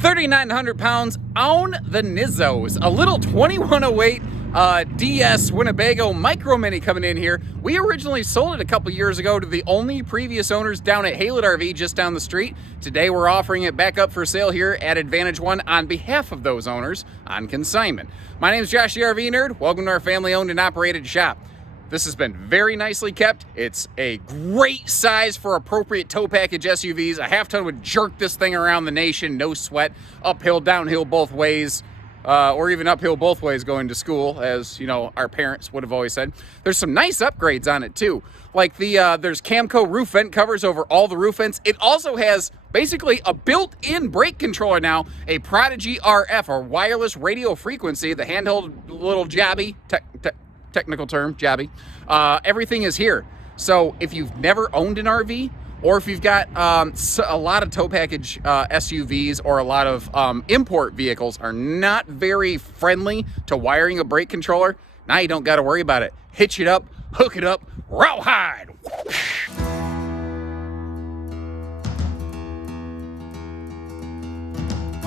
3,900 pounds on the Nizzos. A little 2108 DS Winnebago Micro Minnie coming in here. We originally sold it a couple years ago to the only previous owners down at Haylett RV just down the street. Today we're offering it back up for sale here at Advantage One on behalf of those owners on consignment. My name is Josh the RV Nerd. Welcome to our family owned and operated shop. This has been very nicely kept. It's a great size for appropriate tow package SUVs. A half ton would jerk this thing around the nation, no sweat, uphill, downhill both ways, or even uphill both ways going to school, as you know, our parents would have always said. There's some nice upgrades on it too. Like there's Camco roof vent covers over all the roof vents. It also has basically a built-in brake controller now, a Prodigy RF, or wireless radio frequency, the handheld little jabby, technical term, jabby. Everything is here. So if you've never owned an RV, or if you've got a lot of tow package SUVs, or a lot of import vehicles are not very friendly to wiring a brake controller, now you don't got to worry about it. Hitch it up, hook it up, rawhide.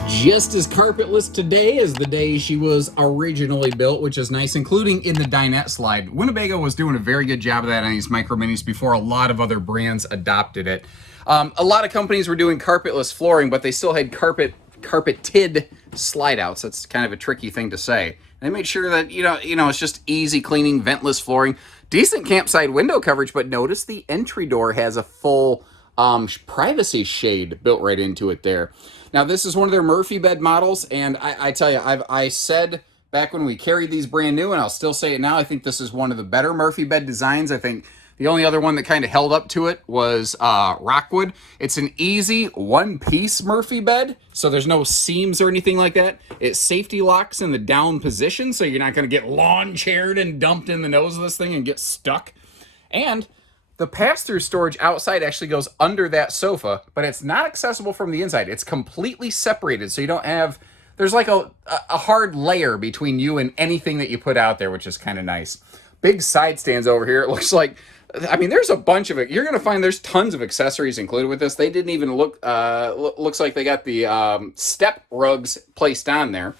Just as carpetless today as the day she was originally built, which is nice, including in the dinette slide. Winnebago was doing a very good job of that on these Micro Minis before a lot of other brands adopted it. A lot of companies were doing carpetless flooring, but they still had carpeted slide outs. That's kind of a tricky thing to say. They made sure that, you know, it's just easy cleaning, ventless flooring, decent campsite window coverage, but notice the entry door has a full privacy shade built right into it there. Now, this is one of their Murphy bed models, and I tell you, I said back when we carried these brand new, and I'll still say it now, I think this is one of the better Murphy bed designs. I think the only other one that kind of held up to it was Rockwood. It's an easy one-piece Murphy bed, so there's no seams or anything like that. It safety locks in the down position, so you're not going to get lawn chaired and dumped in the nose of this thing and get stuck. And the pass-through storage outside actually goes under that sofa, but it's not accessible from the inside. It's completely separated, so you don't have... There's like a hard layer between you and anything that you put out there, which is kind of nice. Big side stands over here. It looks like... I mean, there's a bunch of it. You're going to find there's tons of accessories included with this. They didn't even look... looks like they got the step rugs placed on there.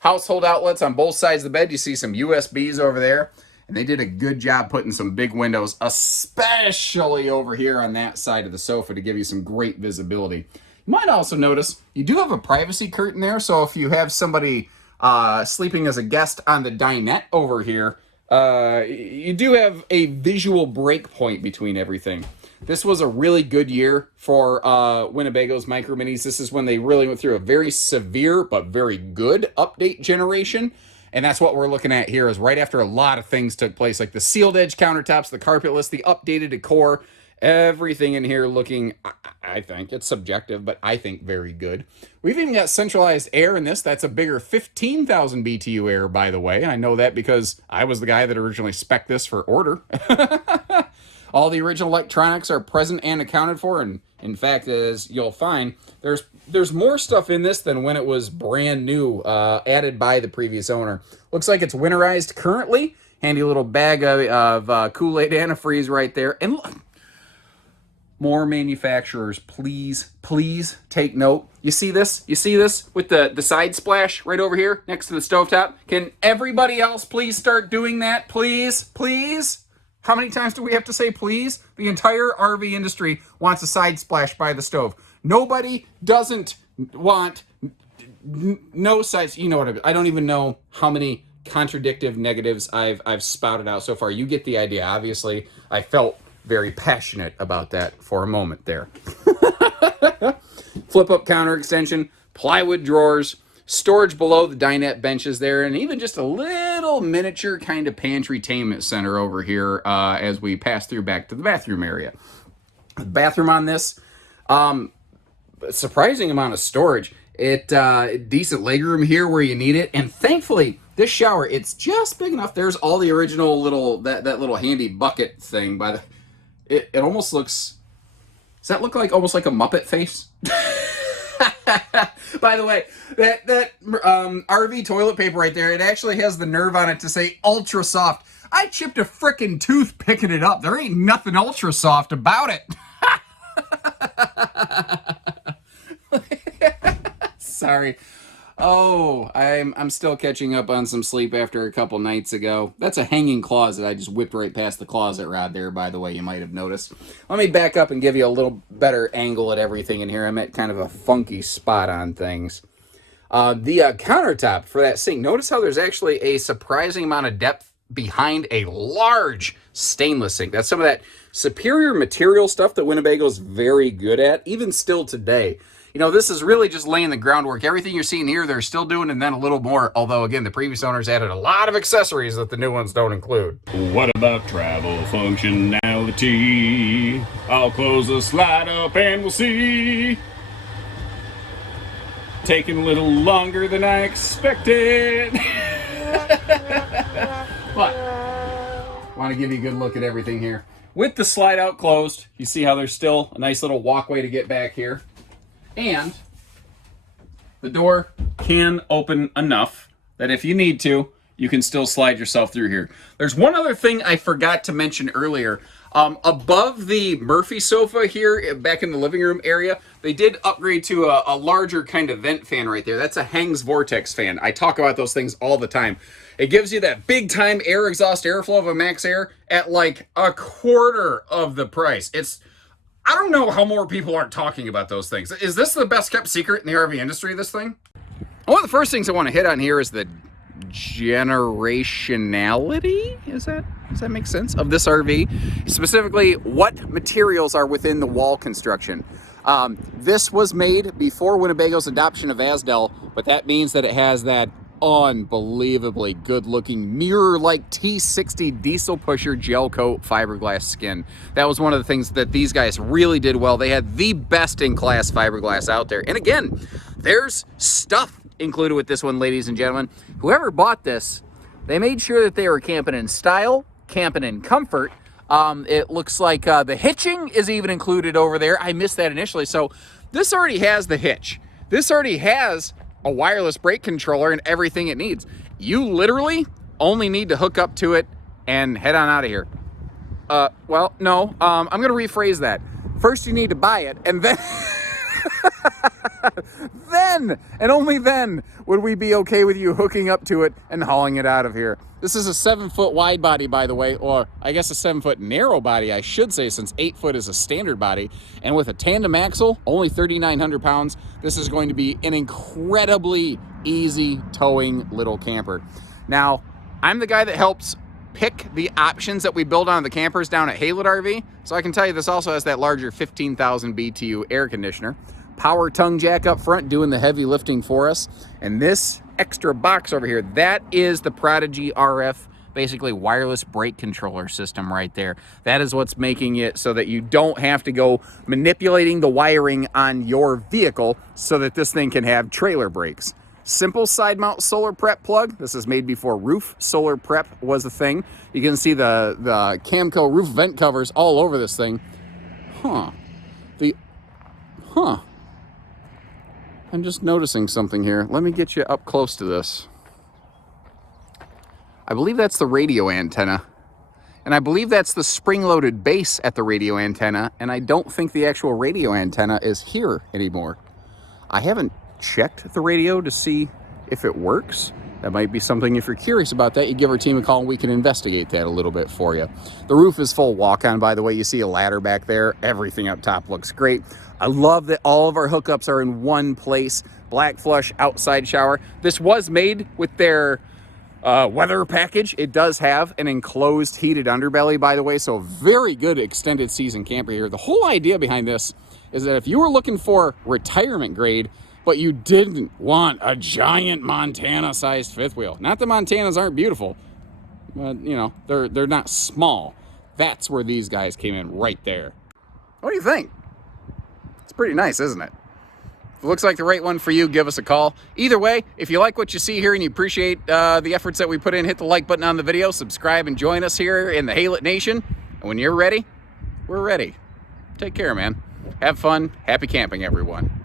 Household outlets on both sides of the bed. You see some USBs over there. And they did a good job putting some big windows, especially over here on that side of the sofa, to give you some great visibility. You might also notice you do have a privacy curtain there, so if you have somebody sleeping as a guest on the dinette over here, you do have a visual break point between everything. This was a really good year for Winnebago's Micro Minis. This is when they really went through a very severe but very good update generation. And that's what we're looking at here, is right after a lot of things took place, like the sealed edge countertops, the carpetless, the updated decor, everything in here looking, I think, it's subjective, but I think very good. We've even got centralized air in this. That's a bigger 15,000 BTU air, by the way. I know that because I was the guy that originally spec'd this for order. All the original electronics are present and accounted for, and in fact, as you'll find, there's more stuff in this than when it was brand new, added by the previous owner. Looks like it's winterized currently. Handy little bag of Kool-Aid antifreeze right there. And look, more manufacturers, please take note. You see this? You see this with the side splash right over here next to the stovetop? Can everybody else please start doing that? Please? How many times do we have to say please? The entire RV industry wants a side splash by the stove. Nobody doesn't want no sides. You know what I don't even know how many contradictive negatives I've spouted out so far. You get the idea. Obviously, I felt very passionate about that for a moment there. Flip-up counter extension, plywood drawers, storage below the dinette benches there, and even just a little miniature kind of pantry-tainment center over here as we pass through back to the bathroom area. The bathroom on this, surprising amount of storage. Decent legroom here where you need it, and thankfully, this shower, it's just big enough. There's all the original little, that little handy bucket thing. It almost looks, does that look like almost like a Muppet face? By the way, that RV toilet paper right there, it actually has the nerve on it to say ultra soft. I chipped a frickin' tooth picking it up. There ain't nothing ultra soft about it. Sorry. Oh, I'm still catching up on some sleep after a couple nights ago. That's a hanging closet. I just whipped right past the closet rod there, by the way, you might have noticed. Let me back up and give you a little better angle at everything in here. I'm at kind of a funky spot on things. The countertop for that sink, notice how there's actually a surprising amount of depth behind a large stainless sink. That's some of that superior material stuff that Winnebago's very good at, even still today. You know, this is really just laying the groundwork. Everything you're seeing here, they're still doing, and then a little more. Although, again, the previous owners added a lot of accessories that the new ones don't include. What about travel functionality? I'll close the slide up and we'll see. Taking a little longer than I expected. But want to give you a good look at everything here. With the slide out closed, you see how there's still a nice little walkway to get back here. And the door can open enough that if you need to, you can still slide yourself through here. There's one other thing I forgot to mention earlier. Above the Murphy sofa here, back in the living room area, they did upgrade to a larger kind of vent fan right there. That's a Hangs Vortex fan. I talk about those things all the time. It gives you that big time air exhaust airflow of a Max Air at like a quarter of the price. I don't know how more people aren't talking about those things. Is this the best kept secret in the RV industry, this thing? One of the first things I want to hit on here is the generationality. Does that make sense? Of this RV. Specifically, what materials are within the wall construction. This was made before Winnebago's adoption of Asdel, but that means that it has that unbelievably good looking mirror-like T60 diesel pusher gel coat fiberglass skin. That was one of the things that these guys really did well. They had the best in class fiberglass out there. And again, there's stuff included with this one, ladies and gentlemen. Whoever bought this, they made sure that they were camping in style, camping in comfort. It looks like the hitching is even included over there. I missed that initially. So this already has the hitch. This already has a wireless brake controller and everything it needs. You literally only need to hook up to it and head on out of here. Well, no, I'm going to rephrase that. First, you need to buy it, and then, then, and only then, would we be okay with you hooking up to it and hauling it out of here. This is a 7-foot wide body, by the way, or I guess a 7-foot narrow body, I should say, since 8 foot is a standard body. And with a tandem axle, only 3,900 pounds, this is going to be an incredibly easy towing little camper. Now, I'm the guy that helps pick the options that we build on the campers down at Haylett RV. So I can tell you this also has that larger 15,000 BTU air conditioner. Power tongue jack up front doing the heavy lifting for us. And this extra box over here, that is the Prodigy RF, basically wireless brake controller system right there. That is what's making it so that you don't have to go manipulating the wiring on your vehicle so that this thing can have trailer brakes. Simple side mount solar prep plug. This is made before roof solar prep was a thing. You can see the Camco roof vent covers all over this thing. I'm just noticing something here. Let me get you up close to this. I believe that's the radio antenna. And I believe that's the spring-loaded base at the radio antenna. And I don't think the actual radio antenna is here anymore. I haven't checked the radio to see if it works. That might be something, if you're curious about that, you give our team a call and we can investigate that a little bit for you. The roof is full walk-on, by the way. You see a ladder back there. Everything up top looks great. I love that all of our hookups are in one place. Black flush outside shower. This was made with their weather package. It does have an enclosed heated underbelly, by the way, so very good extended season camper here. The whole idea behind this is that if you were looking for retirement grade, but you didn't want a giant Montana-sized fifth wheel. Not that Montanas aren't beautiful, but you know, they're not small. That's where these guys came in right there. What do you think? It's pretty nice, isn't it? If it looks like the right one for you, give us a call. Either way, if you like what you see here and you appreciate the efforts that we put in, hit the like button on the video, subscribe, and join us here in the Haylett Nation. And when you're ready, we're ready. Take care, man. Have fun. Happy camping, everyone.